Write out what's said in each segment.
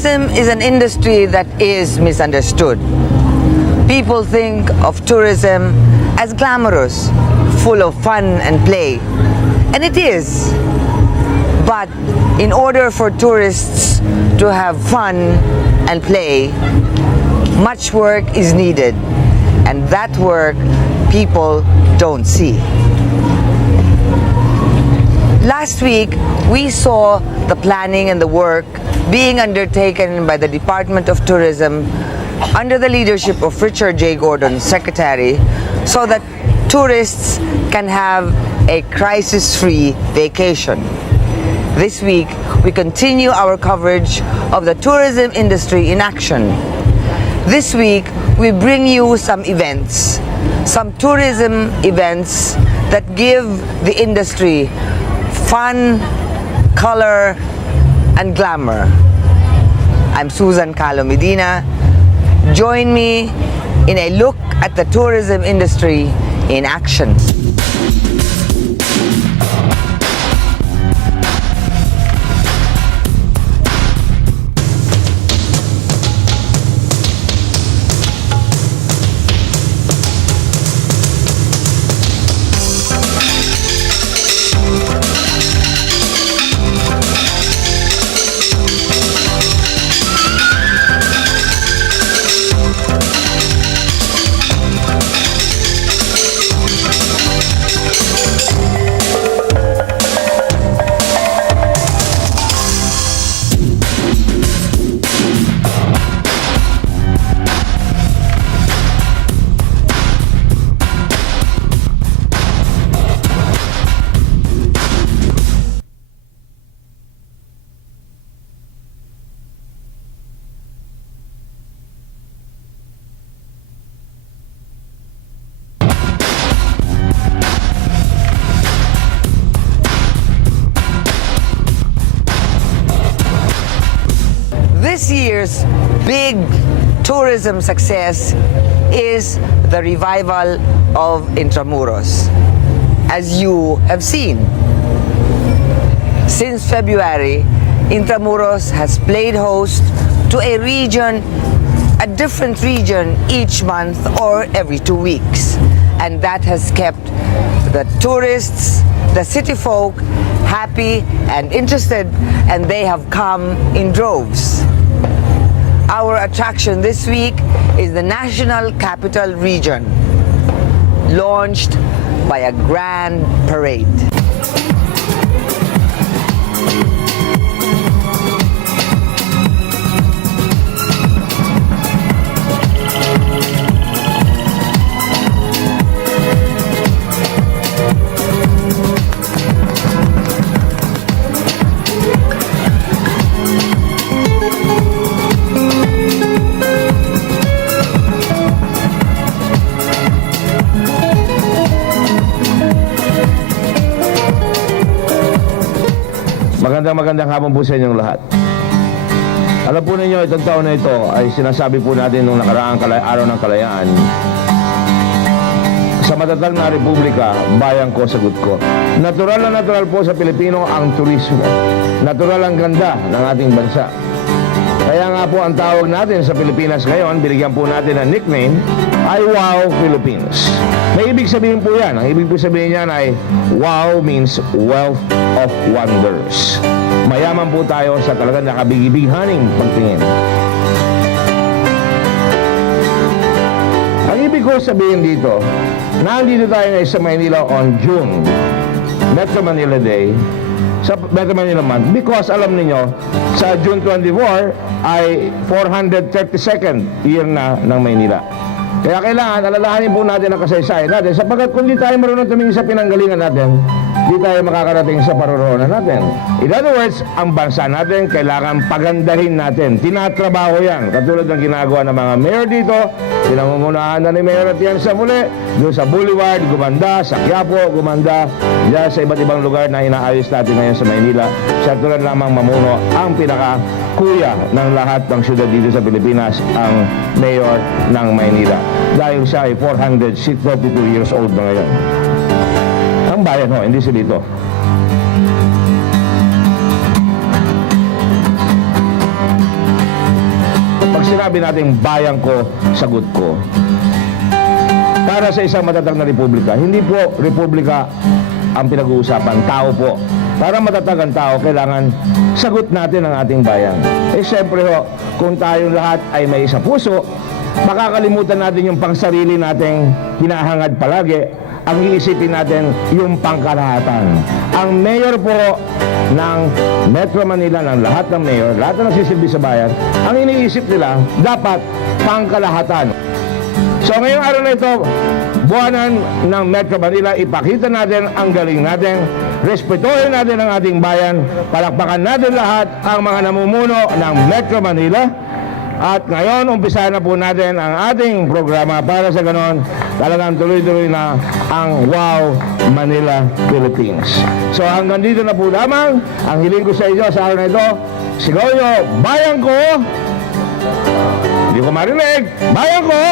Tourism is an industry that is misunderstood. People think of tourism as glamorous, full of fun and play. And it is. But in order for tourists to have fun and play, much work is needed. And that work people don't see. Last week, we saw the planning and the work being undertaken by the Department of Tourism under the leadership of Richard J. Gordon, Secretary, so that tourists can have a crisis-free vacation. This week, we continue our coverage of the tourism industry in action. This week, we bring you some events, some tourism events that give the industry fun, color, and glamour. I'm Susan Calo Medina. Join me in a look at the tourism industry in action. This year's big tourism success is the revival of Intramuros, as you have seen. Since February, Intramuros has played host to a region, a different region each month or every 2 weeks. And that has kept the tourists, the city folk, happy and interested, and they have come in droves. Our attraction this week is the National Capital Region, launched by a grand parade. Magandang hapon po sa inyong lahat. Alam po ninyo, itong taon na ito ay sinasabi po natin nung nakaraang araw ng kalayaan. Sa matatag na republika, bayan ko, sagot ko. Natural na natural po sa Pilipino ang turismo. Natural ang ganda ng ating bansa. Kaya nga po ang tawag natin sa Pilipinas ngayon, binigyan po natin ng nickname, ay Wow Philippines. May ibig sabihin po yan. Ang ibig po sabihin yan ay Wow means wealth of wonders. Mayaman po tayo sa talagang nakabigibighaning pagtingin. Ang ibig ko sabihin dito, nandito tayo ngayon sa Maynila on June, Metro Manila Day, sa Metro Manila Month, because alam niyo sa June 24 ay 432nd year na ng Maynila. Kaya kailangan alalahanin po natin ang kasaysayan natin, sapagkat kung di tayo marunong tumingin sa pinanggalingan natin, di tayo makakarating sa paroroonan natin. In other words, ang bansa natin kailangan pagandahin natin. Tinatrabaho yan. Katulad ng ginagawa ng mga mayor dito, pinangungunahan na ni Mayor Atienza muli, doon sa Boulevard, gumanda, sa Quiapo, gumanda, dyan sa iba't ibang lugar na inaayos natin ngayon sa Maynila. Siya tulad lamang mamuno ang pinaka-kuya ng lahat ng syudad dito sa Pilipinas, ang Mayor ng Maynila. Dahil siya ay 462 years old na ngayon. Ang bayan ho, hindi siya dito. pag sinabi natin bayan ko, sagot ko. Para sa isang matatag na republika, hindi po republika ang pinag-uusapan, tao po. Para matatag ang tao, kailangan sagot natin ang ating bayan. Eh siyempre ho, kung tayong lahat ay may isa puso, makakalimutan natin yung pangsarili nating hinahangad palagi. Ang iisipin natin yung pangkalahatan. Ang mayor po ng Metro Manila, ng lahat ng mayor, lahat na nagsisilbi sa bayan, ang iniisip nila, dapat pangkalahatan. So ngayong araw na ito, buwanan ng Metro Manila, ipakita natin ang galing natin, respetuhin natin ang ating bayan, palakpakan natin lahat ang mga namumuno ng Metro Manila. At ngayon, umpisahan na po natin ang ating programa para sa ganon, talagang tuloy-tuloy na ang Wow Manila, Philippines. So hanggang dito na po lamang, ang hiling ko sa inyo sa araw na ito, sigaw nyo, bayan ko! Hindi ko marinig, bayan ko!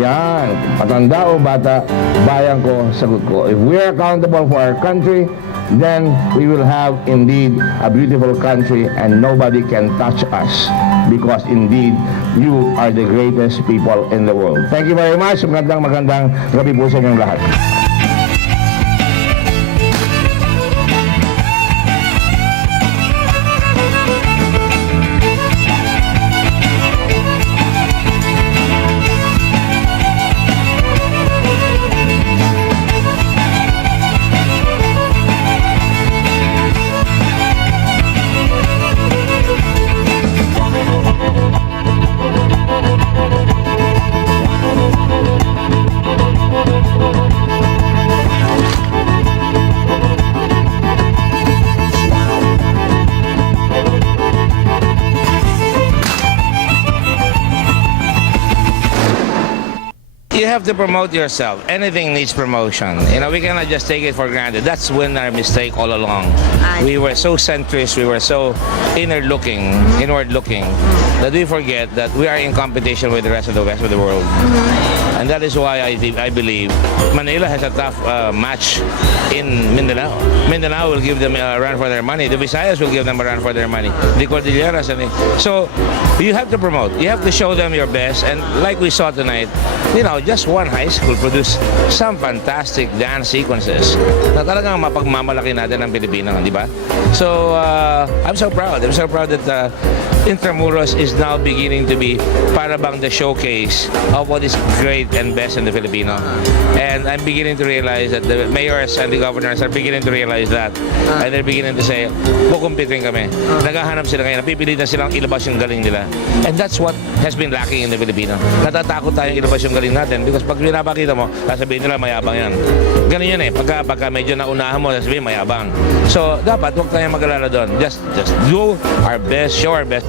Yan, patanda o bata, bayan ko, sagot ko. If we are accountable for our country, then we will have indeed a beautiful country and nobody can touch us because indeed you are the greatest people in the world. Thank you very much. Magandang gabi po sa inyong lahat. You have to promote yourself. Anything needs promotion. You know, we cannot just take it for granted. That's been our mistake all along. We were so centrist, we were so inward looking, that we forget that we are in competition with the rest of the world. And that is why I believe Manila has a tough match in Mindanao. Mindanao will give them a run for their money. The Visayas will give them a run for their money. The Cordilleras. So you have to promote. You have to show them your best. And like we saw tonight, you know, just one high school produced some fantastic dance sequences na talagang mapagmamalaki natin ang Pilipino, di ba? So I'm so proud. I'm so proud that Intramuros is now beginning to be para bang the showcase of what is great and best in the Filipino. And I'm beginning to realize that the mayors and the governors are beginning to realize that. And they're beginning to say, kukumpitin kami. Naghahanap sila ngayon, napipilitan silang ilabas yung galing nila. And that's what has been lacking in the Filipino. Natatakot tayong ilabas yung galing natin because pag pinapakita mo, sasabihin nila mayabang yan. Ganun yan eh. Pagka medyo naunahan mo, sasabihin mayabang. So, dapat huwag tayong mag-alala doon. Just do our best, show our best.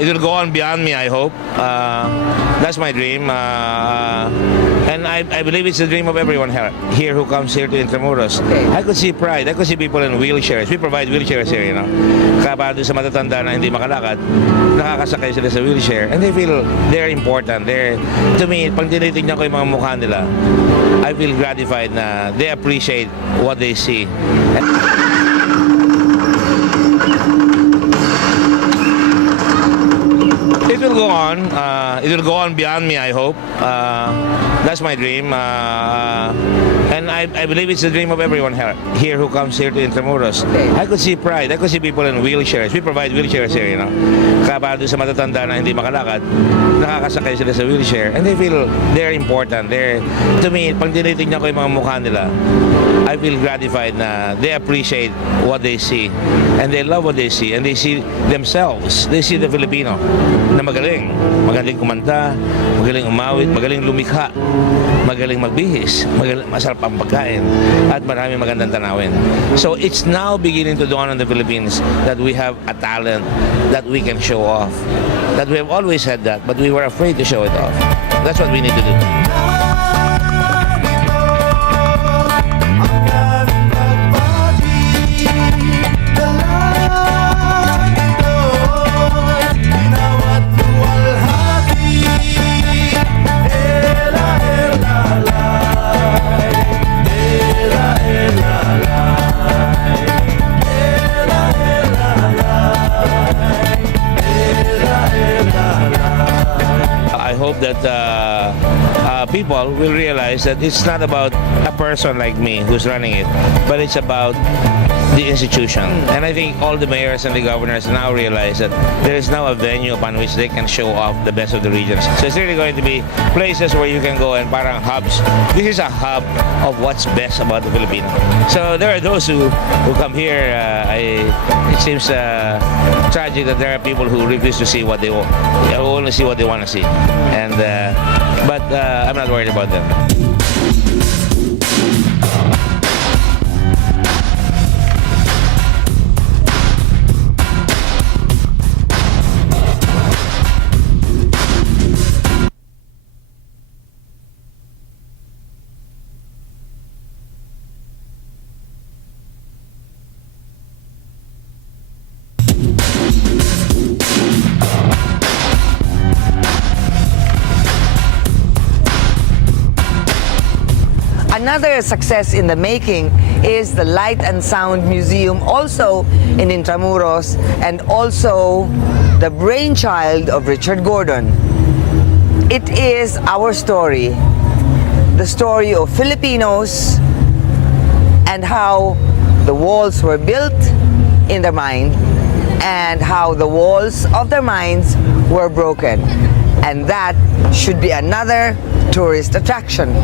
It will go on beyond me, I hope. That's my dream. And I believe it's the dream of everyone here who comes here to Intramuros. I could see pride. I could see people in wheelchairs. We provide wheelchairs here, you know. Kaya doon sa matatanda na hindi makalakad, nakakasakay sila sa wheelchair. And they feel they're important. To me, pag tinitignan ko yung mga mukha nila, I feel gratified na they appreciate what they see. It will go on. It will go on beyond me, I hope. That's my dream. And I believe it's the dream of everyone here who comes here to Intramuros. I could see pride. I could see people in wheelchairs. We provide wheelchairs here, you know. Kaya doon sa matatanda na hindi makalakad, nakakasakay sila sa wheelchair. And they feel they're important. To me, pag tinitignan ko yung mga mukha nila, I feel gratified na they appreciate what they see. And they love what they see. And they see themselves. They see the Filipino na magaling. Magaling kumanta, magaling umawit, magaling lumikha, magaling magbihis, masarap ang pagkain, at maraming magandang tanawin. So it's now beginning to dawn on the Philippines that we have a talent that we can show off. That we have always had that, but we were afraid to show it off. That's what we need to do. that people will realize that it's not about a person like me who's running it, but it's about the institution. And I think all the mayors and the governors now realize that there is now a venue upon which they can show off the best of the regions. So it's really going to be places where you can go and parang hubs. This is a hub of what's best about the Filipino. So there are those who come here. It seems tragic that there are people who refuse to see what they want, only see what they want to see. And but I'm not worried about them. Another success in the making is the Light and Sound Museum, also in Intramuros, and also the brainchild of Richard Gordon. It is our story, the story of Filipinos and how the walls were built in their mind and how the walls of their minds were broken. And that should be another tourist attraction.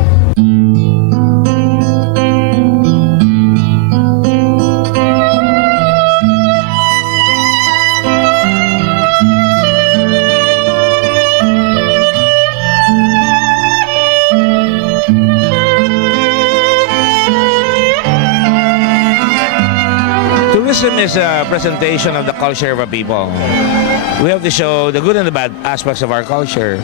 Tourism is a presentation of the culture of a people. We have to show the good and the bad aspects of our culture.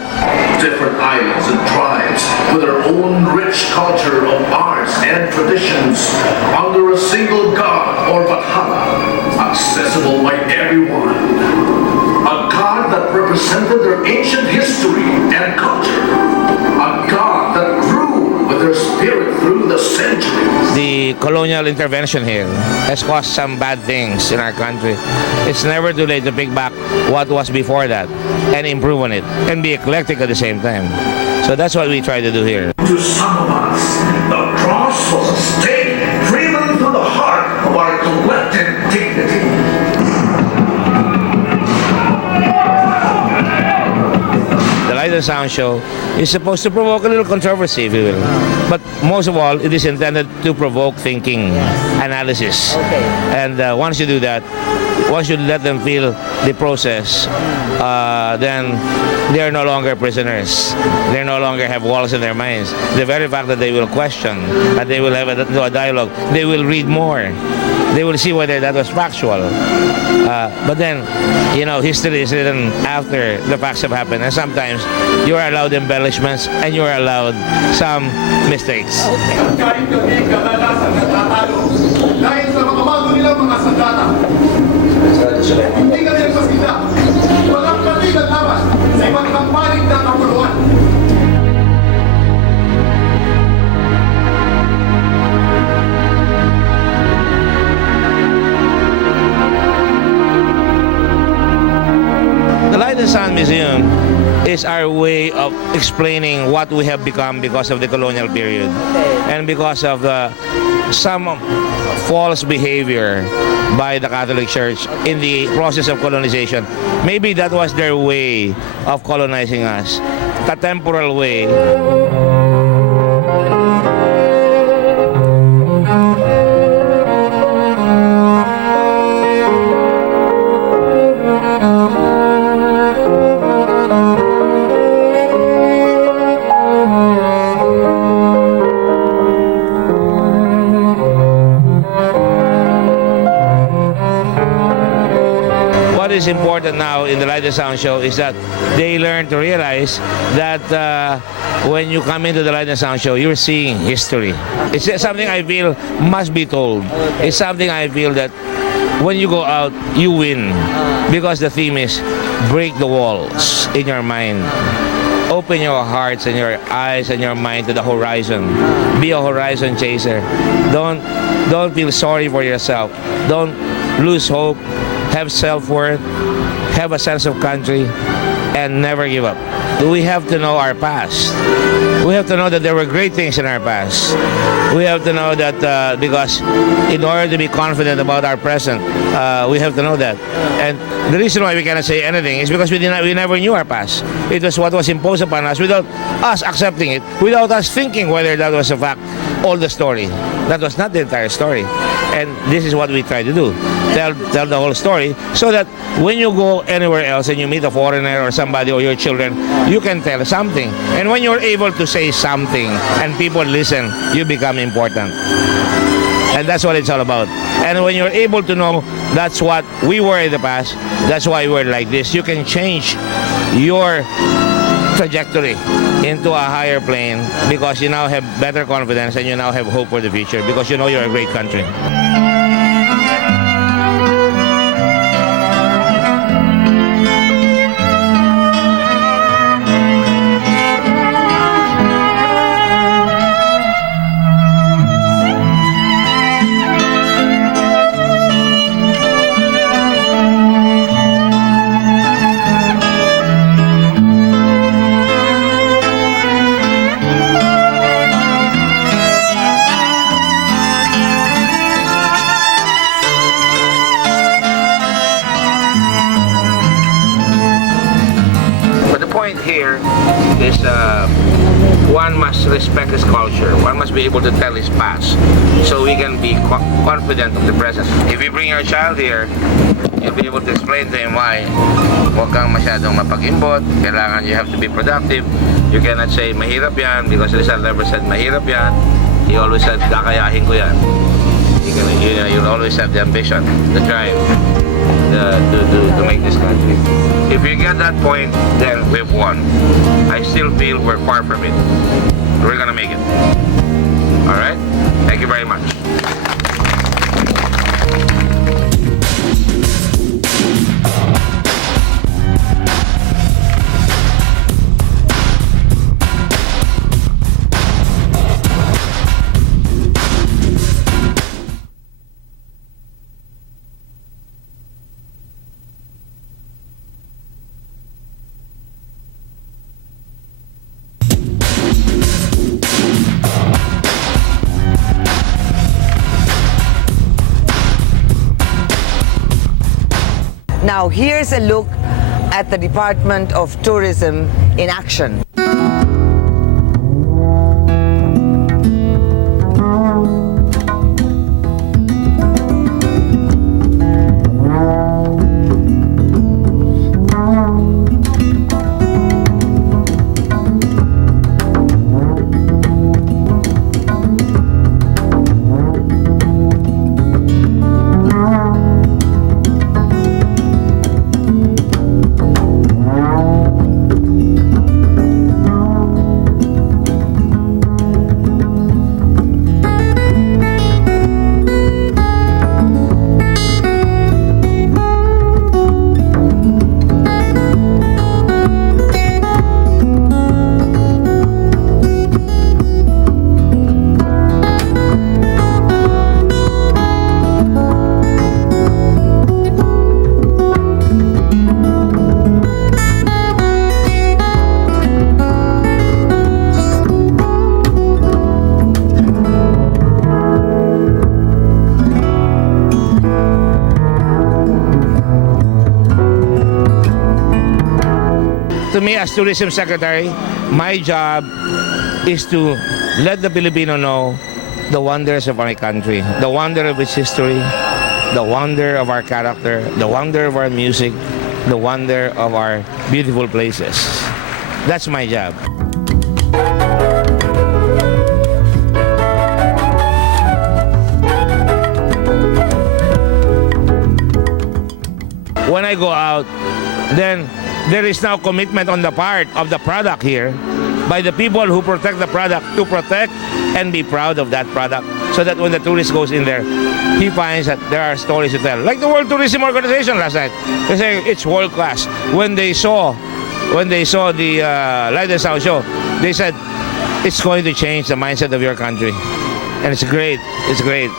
Different islands and tribes with their own rich culture of arts and traditions under a single god or Bathala, accessible by everyone. A god that represented their ancient history and culture. A god that grew with their spirit through the centuries. The colonial intervention here has caused some bad things in our country. It's never too late to pick back what was before that and improve on it and be eclectic at the same time. So that's what we try to do here. To some of us, the cross was a stake driven through the heart of our collective dignity. The Light and Sound Show is supposed to provoke a little controversy, if you will. But most of all, it is intended to provoke thinking, analysis. Okay. And once you do that, once you let them feel the process, then they are no longer prisoners. They no longer have walls in their minds. The very fact that they will question, that they will have a dialogue, they will read more. They will see whether that was factual. But then, you know, history is written after the facts have happened. And sometimes you are allowed embellishments and you are allowed some mistakes. Kahit kami kadalasan nagtatalo dahil sa makabago nilang mga sandata. Hindi kami nagpasita. Walang kami naglaban sa ibang kampanig na kapuluan. The Light and Sound Museum is our way of explaining what we have become because of the colonial period and because of some false behavior by the Catholic Church in the process of colonization. Maybe that was their way of colonizing us, the temporal way. What is important now in the Light and Sound Show is that they learn to realize that when you come into the Light and Sound Show, you're seeing history. It's something I feel must be told. It's something I feel that when you go out, you win. Because the theme is break the walls in your mind. Open your hearts and your eyes and your mind to the horizon. Be a horizon chaser. Don't feel sorry for yourself. Don't lose hope. Have self-worth. have a sense of country, and never give up. We have to know our past. We have to know that there were great things in our past. We have to know that because in order to be confident about our present, we have to know that. And the reason why we cannot say anything is because we never knew our past. It was what was imposed upon us without us accepting it, without us thinking whether that was a fact, all the story. That was not the entire story. And this is what we try to do. Tell the whole story so that when you go anywhere else and you meet a foreigner or somebody or your children, you can tell something. And when you're able to say something and people listen, you become important. And that's what it's all about. And when you're able to know that's what we were in the past, that's why we're like this, you can change your trajectory into a higher plane because you now have better confidence and you now have hope for the future because you know you're a great country. Here is one must respect his culture. One must be able to tell his past so we can be confident of the present. If you bring your child here, you'll be able to explain to him why huwag kang masyadong mapag-imbot. Kailangan you have to be productive. You cannot say mahirap yan because Rizal never said mahirap yan. He always said kakayahin ko yan. You'll always have the ambition, the drive to make this country. If you get that point, then we've won. I still feel we're far from it. We're gonna make it. All right? Thank you very much. Now here's a look at the Department of Tourism in action. To me, as Tourism Secretary, my job is to let the Filipino know the wonders of our country, the wonder of its history, the wonder of our character, the wonder of our music, the wonder of our beautiful places. That's my job. When I go out, then there is now commitment on the part of the product here by the people who protect the product to protect and be proud of that product so that when the tourist goes in there, he finds that there are stories to tell. Like the World Tourism Organization last night. They say it's world class. When they saw the Light and Sound show, they said it's going to change the mindset of your country. And it's great. It's great.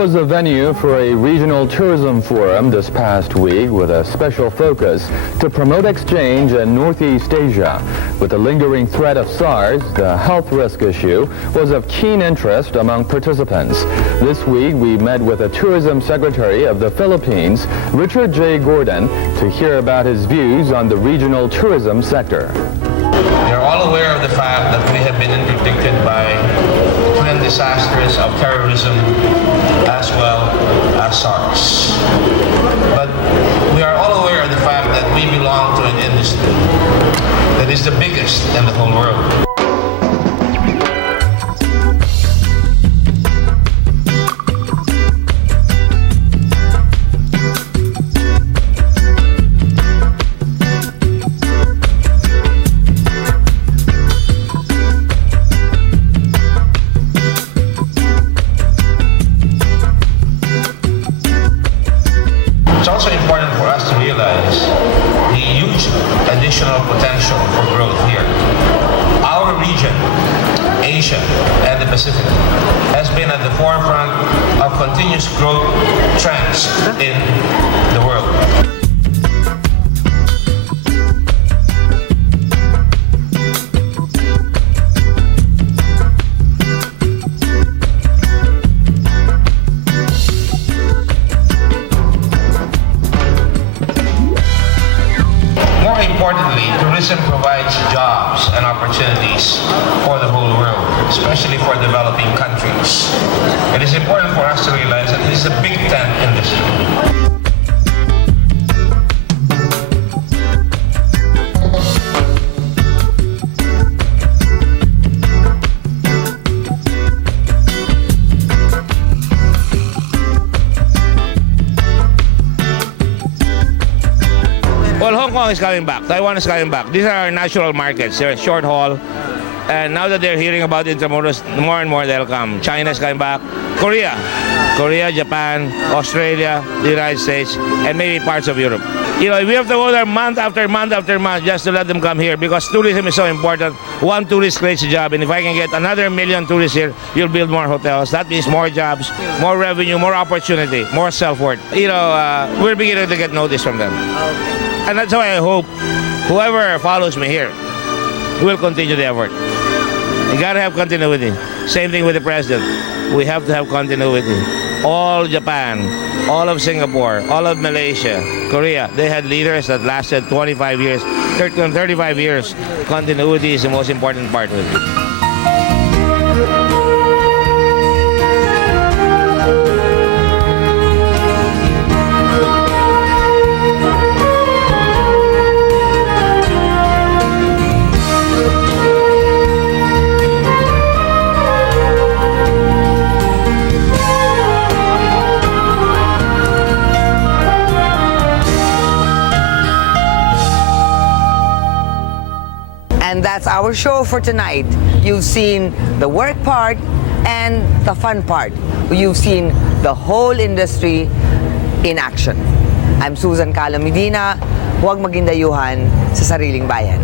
was the venue for a regional tourism forum this past week with a special focus to promote exchange in Northeast Asia. With the lingering threat of SARS, the health risk issue was of keen interest among participants. This week, we met with the Tourism Secretary of the Philippines, Richard J. Gordon, to hear about his views on the regional tourism sector. We are all aware of the fact that we have been interdicted by twin disasters of terrorism as well as SARS. But we are all aware of the fact that we belong to an industry that is the biggest in the whole world. It's also important for us to realize the huge additional potential for growth here. Our region, Asia and the Pacific, has been at the forefront of continuous growth trends in the world. More importantly, tourism provides jobs and opportunities for the whole world, especially for developing countries. It is important for us to realize that this is a big tent industry. Well, Hong Kong is coming back. Taiwan is coming back. These are our natural markets. They're short haul. And now that they're hearing about Intramuros, more and more they'll come. China is coming back. Korea, Japan, Australia, the United States, and maybe parts of Europe. You know, we have to go there month after month after month just to let them come here because tourism is so important. One tourist creates a job, and if I can get another 1 million tourists here, you'll build more hotels. That means more jobs, more revenue, more opportunity, more self-worth. You know, we're beginning to get notice from them. And that's why I hope whoever follows me here will continue the effort. You gotta have continuity. Same thing with the president. We have to have continuity. All Japan, all of Singapore, all of Malaysia, Korea, they had leaders that lasted 25 years, 35 years. Continuity is the most important part of it. And that's our show for tonight. You've seen the work part and the fun part. You've seen the whole industry in action. I'm Susan Calo Medina. Huwag maging dayuhan sa sariling bayan.